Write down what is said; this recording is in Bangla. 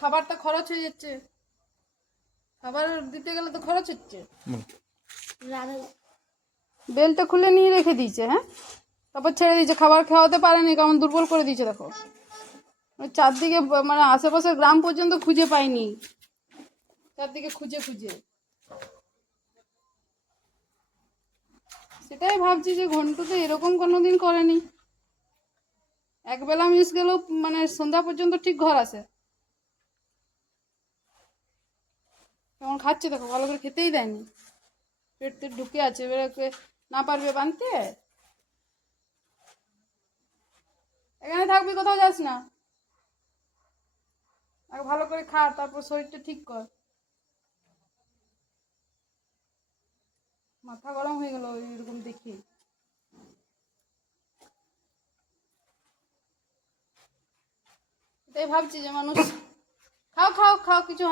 খাবারটা খরচ হয়ে যাচ্ছে, খাবার দিতে গেলে তো খরচ হচ্ছে। বেলটা খুলে নিয়ে রেখে দিয়েছে, হ্যাঁ, তারপর ছেড়ে দিয়েছে, খাবার খাওয়াতে পারেনি, কেমন দুর্বল করে দিয়েছে দেখো। চারদিকে মানে আশেপাশের গ্রাম পর্যন্ত খুঁজে পাইনি, চারদিকে খুঁজে খুঁজে। সেটাই ভাবছি যে ঘন্টু তো এরকম কোনোদিন করেনি, একবেলা মিস গেলেও মানে সন্ধ্যা পর্যন্ত ঠিক ঘর আসে। কেমন খাচ্ছে দেখো, ভালো করে খেতেই দেয়নি, পেট ঢুকে আছে, এবারে না পারবে বানতে। এখানে থাকবি, কোথাও যাস না, আগে ভালো করে খা, তারপর শরীরটা ঠিক কর। মাথা গরম হয়ে গেল এরকম দেখি। এটাই ভাবছি যে মানুষ, খাও খাও খাও, কিছু